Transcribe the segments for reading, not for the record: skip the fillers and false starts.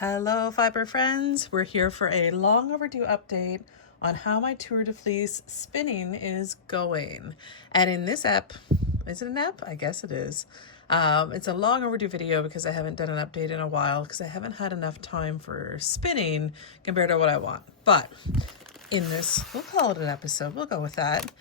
Hello fiber friends, we're here for a long overdue update on how my Tour de Fleece spinning is going. And in this is it an ep? I guess it is. It's a long overdue video because I haven't done an update in a while because I haven't had enough time for spinning compared to what I want. But in this, we'll call it an episode, we'll go with that.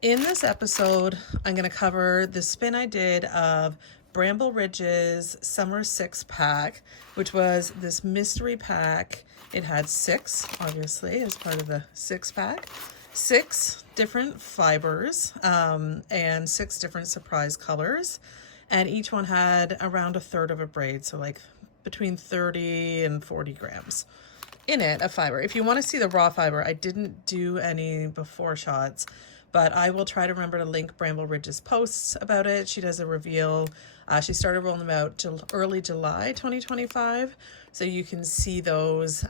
In this episode, I'm going to cover the spin I did of Bramble Ridge's Summer 6-pack, which was this mystery pack. It had 6, obviously, as part of the 6-pack. 6 different fibers and 6 different surprise colors. And each one had around a third of a braid, so like between 30 and 40 grams in it of fiber. If you want to see the raw fiber, I didn't do any before shots, but I will try to remember to link Bramble Ridge's posts about it. She does a reveal. She started rolling them out early July 2025, so you can see those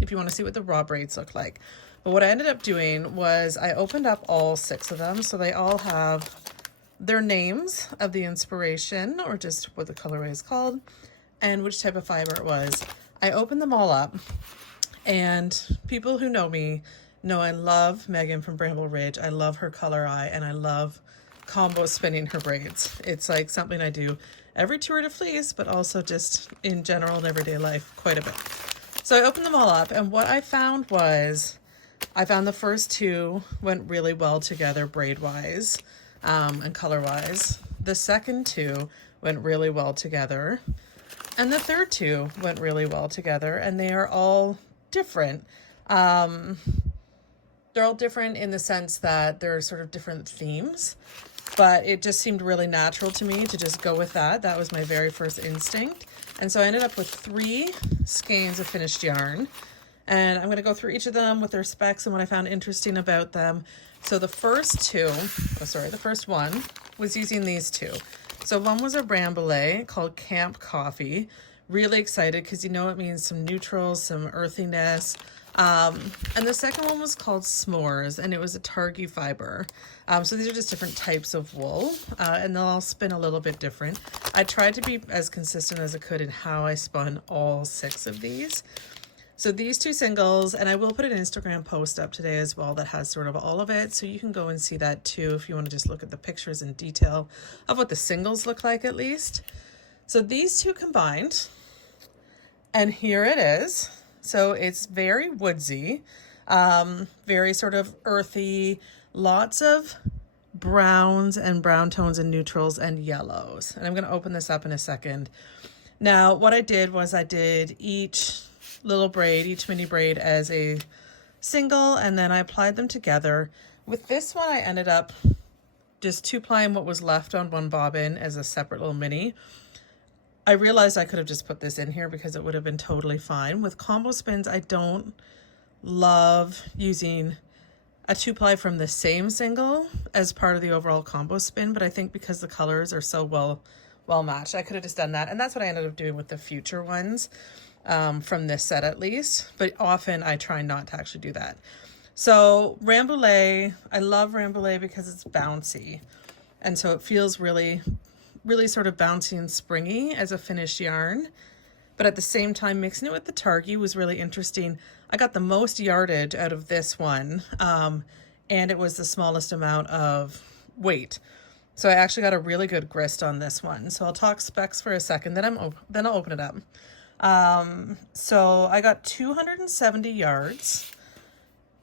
if you want to see what the raw braids look like. But what I ended up doing was I opened up all 6 of them, so they all have their names of the inspiration, or just what the colorway is called, and which type of fiber it was. I opened them all up, and people who know me know I love Megan from Bramble Ridge. I love her color eye, and I love combo spinning her braids. It's like something I do every Tour de Fleece, but also just in general in everyday life quite a bit. So I opened them all up, and what I found was I found the first 2 went really well together braid-wise and color-wise. The second 2 went really well together, and the third 2 went really well together, and they are all different. They're all different in the sense that they're sort of different themes, but it just seemed really natural to me to just go with that. That was my very first instinct. And so I ended up with 3 skeins of finished yarn, and I'm going to go through each of them with their specs and what I found interesting about them. So the first one was using these 2. So one was a Rambouillet called Camp Coffee. Really excited because you know it means some neutrals, some earthiness. And the second one was called Smores, and it was a Targhee fiber. So these are just different types of wool, and they'll all spin a little bit different. I tried to be as consistent as I could in how I spun all 6 of these. So these 2 singles, and I will put an Instagram post up today as well that has sort of all of it, so you can go and see that too if you want to just look at the pictures in detail of what the singles look like at least. So these 2 combined, and here it is. So it's very woodsy, very sort of earthy, lots of browns and brown tones and neutrals and yellows. And I'm going to open this up in a second. Now, what I did was I did each little braid, each mini braid as a single, and then I applied them together. With this one, I ended up just 2-plying what was left on one bobbin as a separate little mini. I realized I could have just put this in here because it would have been totally fine. With combo spins, I don't love using a 2-ply from the same single as part of the overall combo spin, but I think because the colors are so well matched, I could have just done that. And that's what I ended up doing with the future ones from this set at least, but often I try not to actually do that. So Rambouillet, I love Rambouillet because it's bouncy, and so it feels really sort of bouncy and springy as a finished yarn, but at the same time mixing it with the Targhee was really interesting. I got the most yardage out of this one, and it was the smallest amount of weight, so I actually got a really good grist on this one. So I'll talk specs for a second, then I'll open it up. So I got 270 yards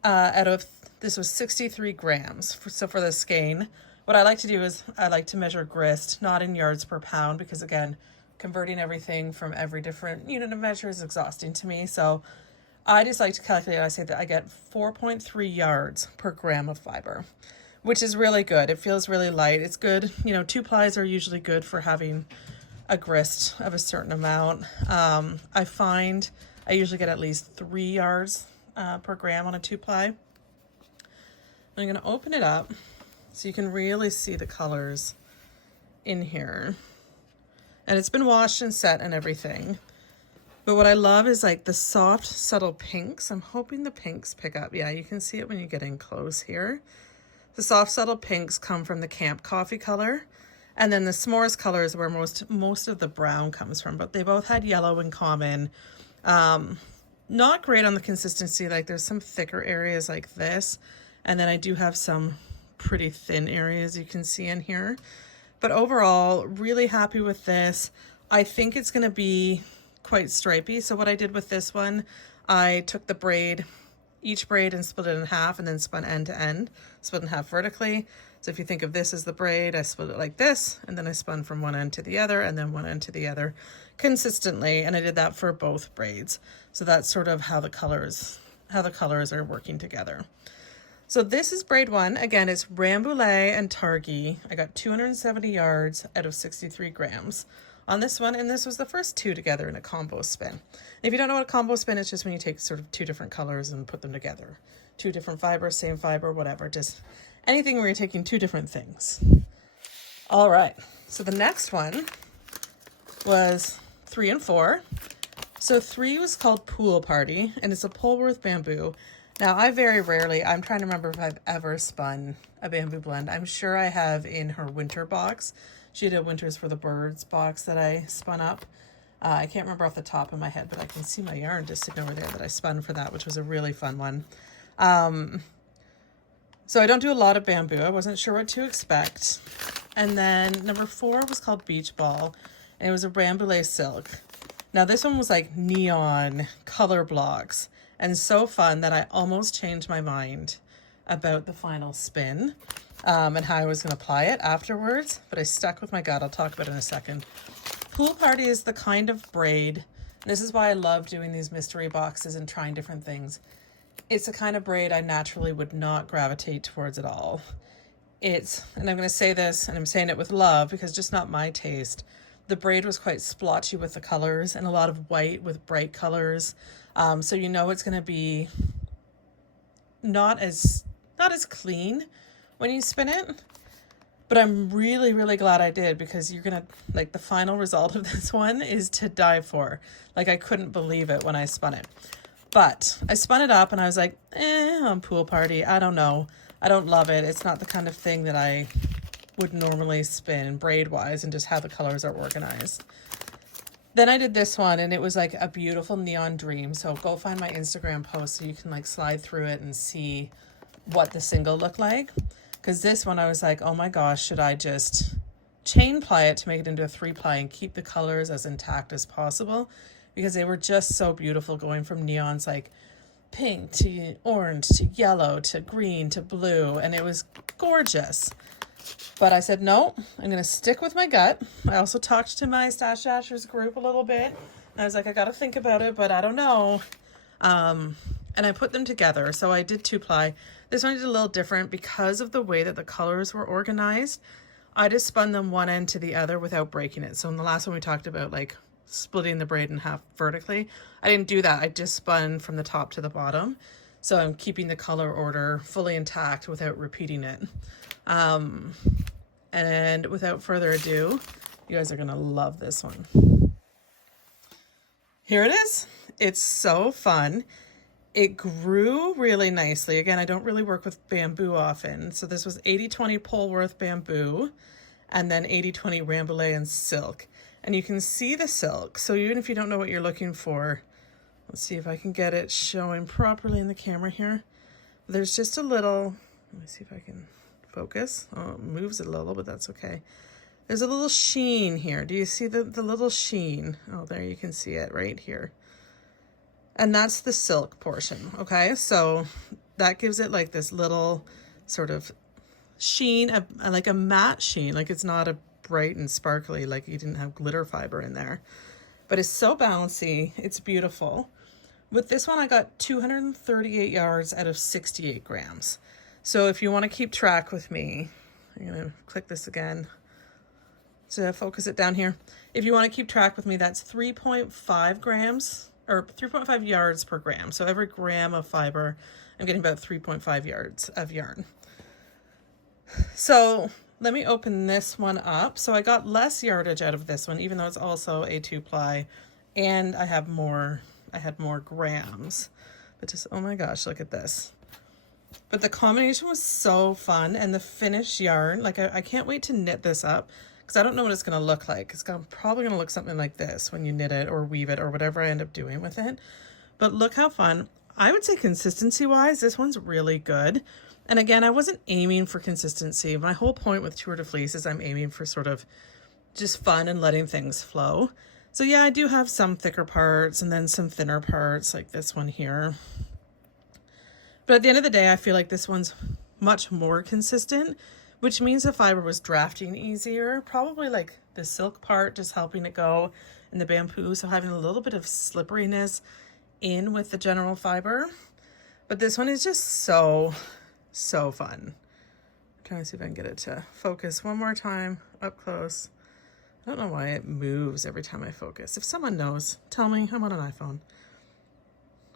out of, this was 63 grams so for the skein. What I like to do is I like to measure grist, not in yards per pound, because again, converting everything from every different unit of measure is exhausting to me. So I just like to calculate. I say that I get 4.3 yards per gram of fiber, which is really good. It feels really light. It's good. You know, 2-plies are usually good for having a grist of a certain amount. I find I usually get at least 3 yards per gram on a 2-ply. I'm going to open it up so you can really see the colors in here. And it's been washed and set and everything. But what I love is like the soft, subtle pinks. I'm hoping the pinks pick up. Yeah, you can see it when you get in close here. The soft, subtle pinks come from the Camp Coffee color. And then the S'mores color is where most of the brown comes from, but they both had yellow in common. Not great on the consistency. Like there's some thicker areas like this, and then I do have some pretty thin areas you can see in here. But overall, really happy with this. I think it's going to be quite stripy. So what I did with this one, I took the braid, each braid, and split it in half and then spun end to end, split in half vertically. So if you think of this as the braid, I split it like this, and then I spun from one end to the other and then one end to the other consistently. And I did that for both braids. So that's sort of how the colors are working together. So this is braid 1. Again, it's Rambouillet and Targhee. I got 270 yards out of 63 grams on this one, and this was the first 2 together in a combo spin. If you don't know what a combo spin is, just when you take sort of 2 different colors and put them together. 2 different fibers, same fiber, whatever, just anything where you're taking 2 different things. All right, so the next one was 3 and 4. So 3 was called Pool Party, and it's a Polwarth bamboo. Now, I very rarely, I'm trying to remember if I've ever spun a bamboo blend. I'm sure I have in her winter box. She did a Winters for the Birds box that I spun up. I can't remember off the top of my head, but I can see my yarn just sitting over there that I spun for that, which was a really fun one. So I don't do a lot of bamboo. I wasn't sure what to expect. And then number 4 was called Beach Ball, and it was a Rambouillet silk. Now this one was like neon color blocks and so fun that I almost changed my mind about the final spin and how I was going to apply it afterwards, but I stuck with my gut. I'll talk about it in a second. Pool Party is the kind of braid, and this is why I love doing these mystery boxes and trying different things. It's the kind of braid I naturally would not gravitate towards at all. And I'm going to say this, and I'm saying it with love because just not my taste. The braid was quite splotchy with the colors and a lot of white with bright colors. So you know it's going to be not as clean when you spin it. But I'm really, really glad I did, because you're going to, like, the final result of this one is to die for. Like, I couldn't believe it when I spun it. But I spun it up and I was like, on Pool Party, I don't know. I don't love it. It's not the kind of thing that I would normally spin braid-wise and just how the colors are organized. Then I did this one, and it was like a beautiful neon dream. So go find my Instagram post so you can like slide through it and see what the single looked like. Because this one I was like, oh my gosh, should I just chain ply it to make it into a 3-ply and keep the colors as intact as possible? Because they were just so beautiful, going from neons like pink to orange to yellow to green to blue, and it was gorgeous. But I said, no, I'm going to stick with my gut. I also talked to my Stash Dashers group a little bit. And I was like, I got to think about it, but I don't know. And I put them together. So I did 2-ply. This one I did a little different because of the way that the colors were organized. I just spun them one end to the other without breaking it. So in the last one we talked about like splitting the braid in half vertically. I didn't do that. I just spun from the top to the bottom. So I'm keeping the color order fully intact without repeating it. And without further ado, you guys are going to love this one. Here it is. It's so fun. It grew really nicely. Again, I don't really work with bamboo often. So this was 80-20 Polwarth bamboo and then 80-20 Rambouillet and silk. And you can see the silk. So even if you don't know what you're looking for, let's see if I can get it showing properly in the camera here. There's just a little, let me see if I can focus. Oh, it moves it a little, but that's okay. There's a little sheen here. Do you see the little sheen? Oh, there you can see it right here. And that's the silk portion, okay? So that gives it like this little sort of sheen, like a matte sheen. Like it's not a bright and sparkly, like you didn't have glitter fiber in there. But it's so bouncy. It's beautiful. With this one, I got 238 yards out of 68 grams. So if you want to keep track with me, I'm going to click this again to focus it down here. If you want to keep track with me, that's 3.5 grams or 3.5 yards per gram. So every gram of fiber, I'm getting about 3.5 yards of yarn. So let me open this one up. So I got less yardage out of this one, even though it's also a 2-ply, and I had more grams. But just, oh my gosh, look at this. But the combination was so fun, and the finished yarn, like I can't wait to knit this up because I don't know what it's going to look like. It's probably going to look something like this when you knit it or weave it or whatever I end up doing with it. But look how fun. I would say consistency wise, this one's really good. And again, I wasn't aiming for consistency. My whole point with Tour de Fleece is I'm aiming for sort of just fun and letting things flow. So yeah, I do have some thicker parts and then some thinner parts like this one here. But at the end of the day, I feel like this one's much more consistent, which means the fiber was drafting easier. Probably like the silk part, just helping it go, and the bamboo, so having a little bit of slipperiness in with the general fiber. But this one is just so fun. I'm trying to see if I can get it to focus one more time up close. I don't know why it moves every time I focus. If someone knows, tell me. I'm on an iPhone.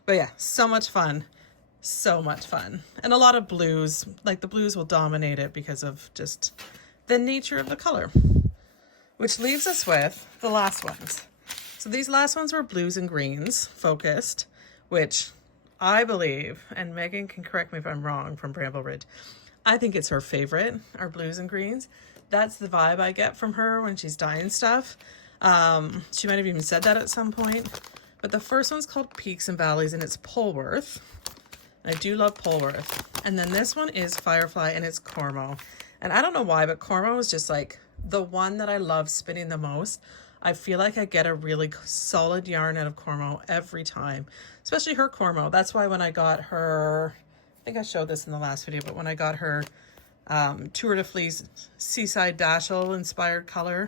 But yeah, so much fun. So much fun. And a lot of blues. Like the blues will dominate it because of just the nature of the color. Which leaves us with the last ones. So these last ones were blues and greens focused, which I believe, and Megan can correct me if I'm wrong from Bramble, I think it's her favorite, are blues and greens. That's the vibe I get from her when she's dyeing stuff. She might have even said that at some point. But the first one's called Peaks and Valleys, and it's Polwarth. I do love Polwarth. And then this one is Firefly, and it's Cormo. And I don't know why, but Cormo is just like the one that I love spinning the most. I feel like I get a really solid yarn out of Cormo every time, especially her Cormo. That's why when I got her, I think I showed this in the last video, but when I got her Tour de Fleece Seaside Dashel inspired color,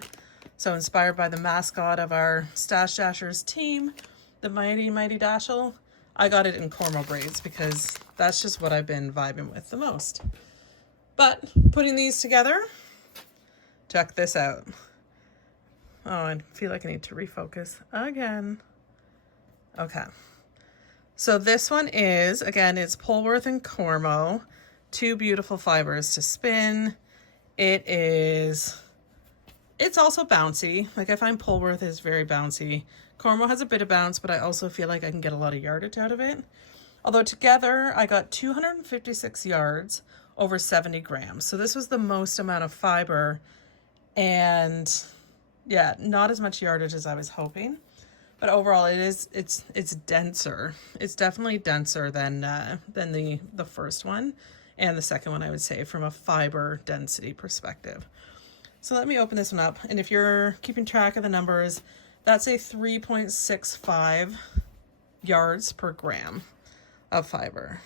so inspired by the mascot of our Stash Dashers team, the Mighty Dashel, I got it in Cormo braids because that's just what I've been vibing with the most. But putting these together, check this out. Oh, I feel like I need to refocus again. Okay. So this one is, again, it's Polwarth and Cormo. Two beautiful fibers to spin. It's also bouncy. Like I find Polwarth is very bouncy. Cormo has a bit of bounce, but I also feel like I can get a lot of yardage out of it. Although together I got 256 yards over 70 grams. So this was the most amount of fiber, and yeah, not as much yardage as I was hoping, but overall it's denser. It's definitely denser than the first one and the second one, I would say, from a fiber density perspective. So let me open this one up, and if you're keeping track of the numbers, that's a 3.65 yards per gram of fiber.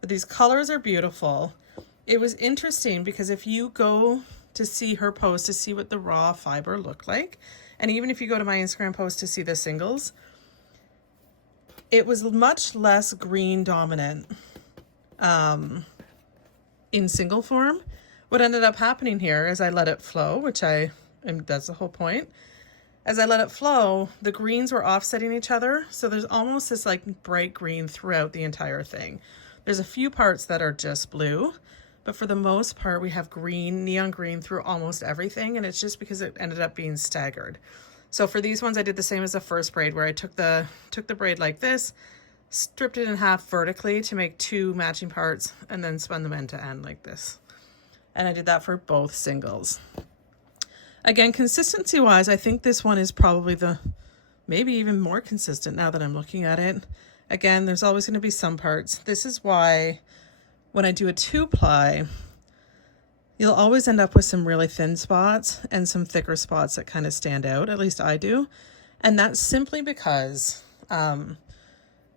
But these colors are beautiful. It was interesting because if you go to see her post to see what the raw fiber looked like, and even if you go to my Instagram post to see the singles, it was much less green dominant in single form. What ended up happening here is I let it flow, that's the whole point. As I let it flow, the greens were offsetting each other, so there's almost this like bright green throughout the entire thing. There's a few parts that are just blue, but for the most part, we have green, neon green through almost everything, and it's just because it ended up being staggered. So for these ones, I did the same as the first braid, where I took the braid like this, stripped it in half vertically to make two matching parts, and then spun them end to end like this. And I did that for both singles. Again, consistency-wise, I think this one is probably maybe even more consistent now that I'm looking at it. Again, there's always going to be some parts. This is why when I do a 2-ply, you'll always end up with some really thin spots and some thicker spots that kind of stand out. At least I do. And that's simply because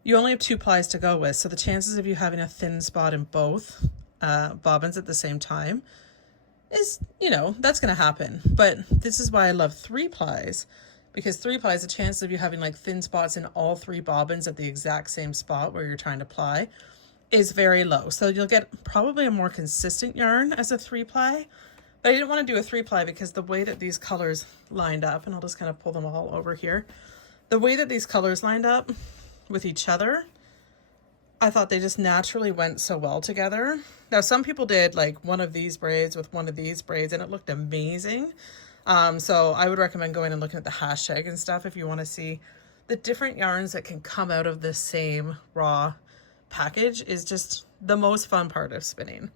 you only have 2 plies to go with. So the chances of you having a thin spot in both bobbins at the same time is, that's going to happen. But this is why I love 3 plies, because 3 plies, the chances of you having like thin spots in all 3 bobbins at the exact same spot where you're trying to ply is very low. So you'll get probably a more consistent yarn as a 3-ply, but I didn't want to do a 3-ply because the way that these colors lined up, and I'll just kind of pull them all over here, the way that these colors lined up with each other, I thought they just naturally went so well together. Now, some people did like one of these braids with one of these braids, and it looked amazing. So I would recommend going and looking at the hashtag and stuff if you want to see the different yarns that can come out of the same raw package. Is just the most fun part of spinning.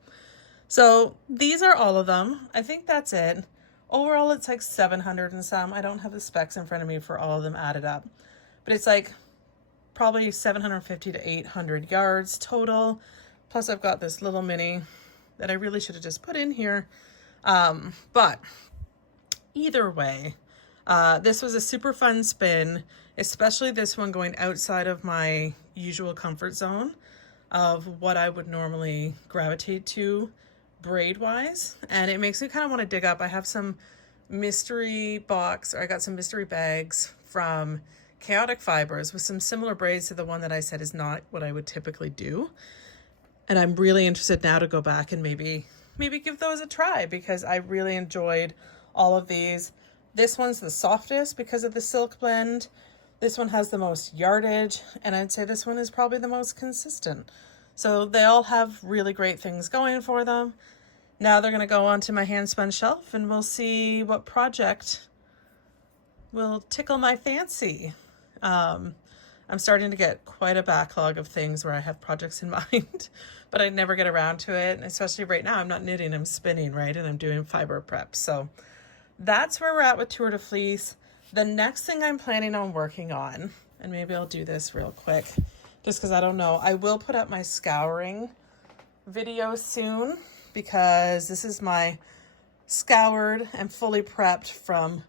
So these are all of them. I think that's it. Overall, it's like 700 and some. I don't have the specs in front of me for all of them added up, but it's like probably 750 to 800 yards total. Plus I've got this little mini that I really should have just put in here. But either way, this was a super fun spin, especially this one going outside of my usual comfort zone of what I would normally gravitate to braid wise. And it makes me kind of want to dig up. I have some mystery box, or I got some mystery bags from Chaotic Fibers with some similar braids to the one that I said is not what I would typically do. And I'm really interested now to go back and maybe give those a try, because I really enjoyed all of these. This one's the softest because of the silk blend. This one has the most yardage, and I'd say this one is probably the most consistent. So they all have really great things going for them. Now they're gonna go onto my hand spun shelf, and we'll see what project will tickle my fancy. I'm starting to get quite a backlog of things where I have projects in mind, but I never get around to it. And especially right now, I'm not knitting, I'm spinning, right? And I'm doing fiber prep. So that's where we're at with Tour de Fleece. The next thing I'm planning on working on, and maybe I'll do this real quick, just because I don't know. I will put up my scouring video soon, because this is my scoured and fully prepped from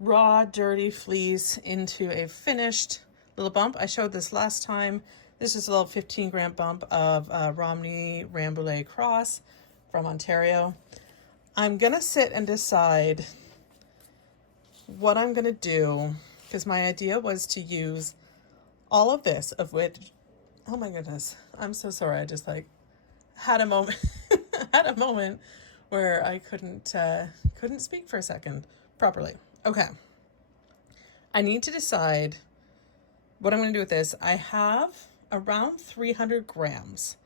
raw, dirty fleece into a finished little bump. I showed this last time. This is a little 15-gram bump of Romney Rambouillet cross from Ontario. I'm gonna sit and decide what I'm gonna do, because my idea was to use all of this, of which, oh my goodness, I'm so sorry. I just like had a moment, had a moment where I couldn't speak for a second properly. Okay, I need to decide what I'm going to do with this. I have around 300 grams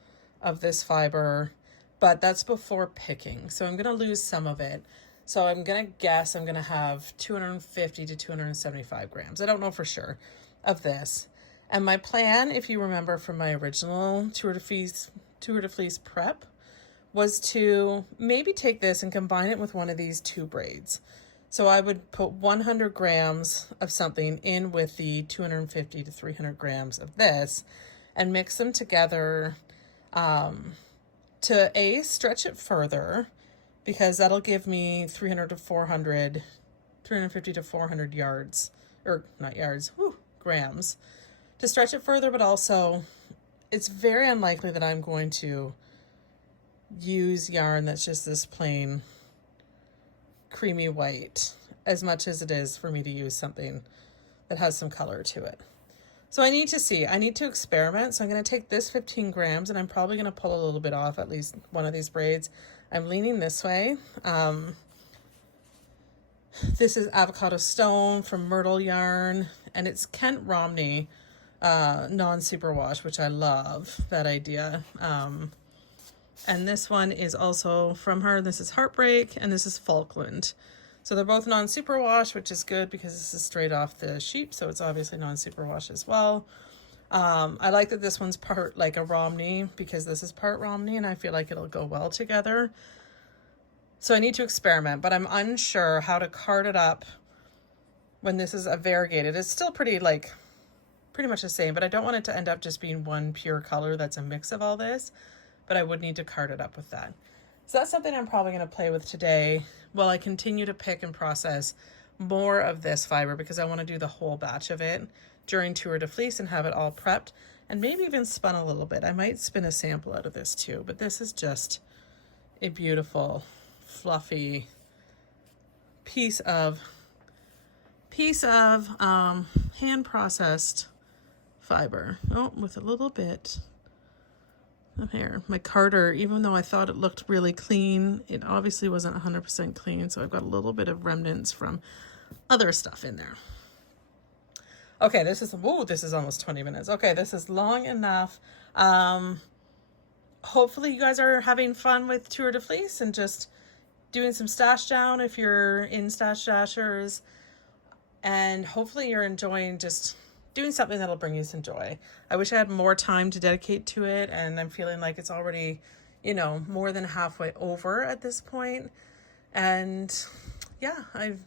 of this fiber, but that's before picking. So I'm going to lose some of it. So I'm going to guess I'm going to have 250 to 275 grams. I don't know for sure of this. And my plan, if you remember from my original Tour de Fleece prep, was to maybe take this and combine it with one of these two braids. So I would put 100 grams of something in with the 250 to 300 grams of this and mix them together to stretch it further, because that'll give me 350 to 400 yards, or not yards, grams to stretch it further. But also it's very unlikely that I'm going to use yarn that's just this plain creamy white as much as it is for me to use something that has some color to it. So I need to see, I need to experiment. So I'm going to take this 15 grams and I'm probably going to pull a little bit off at least one of these braids. I'm leaning this way. This is Avocado Stone from Myrtle Yarn, and it's Kent Romney non-superwash, which I love that idea. And this one is also from her. This is Heartbreak, and this is Falkland. So they're both non-superwash, which is good because this is straight off the sheep, so it's obviously non-superwash as well. I like that this one's part like a Romney, because this is part Romney, and I feel like it'll go well together. So I need to experiment, but I'm unsure how to card it up when this is a variegated. It's still pretty much the same, but I don't want it to end up just being one pure color that's a mix of all this. But I would need to card it up with that. So that's something I'm probably going to play with today while I continue to pick and process more of this fiber, because I want to do the whole batch of it during Tour de Fleece and have it all prepped and maybe even spun a little bit. I might spin a sample out of this too, but this is just a beautiful, fluffy piece of hand processed fiber. Oh, with a little bit of hair. My carder, even though I thought it looked really clean, it obviously wasn't 100% clean, so I've got a little bit of remnants from other stuff in there. Okay, this is almost 20 minutes. Okay, this is long enough. Hopefully you guys are having fun with Tour de Fleece and just doing some stash down if you're in Stash Dashers, and hopefully you're enjoying just doing something that'll bring you some joy. I wish I had more time to dedicate to it, and I'm feeling like it's already, more than halfway over at this point. And yeah, I've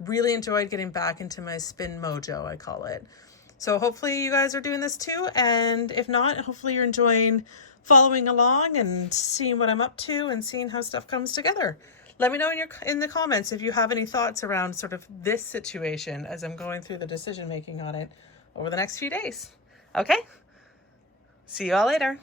really enjoyed getting back into my spin mojo, I call it. So hopefully you guys are doing this too. And if not, hopefully you're enjoying following along and seeing what I'm up to and seeing how stuff comes together. Let me know in the comments if you have any thoughts around sort of this situation as I'm going through the decision making on it over the next few days. Okay? See you all later.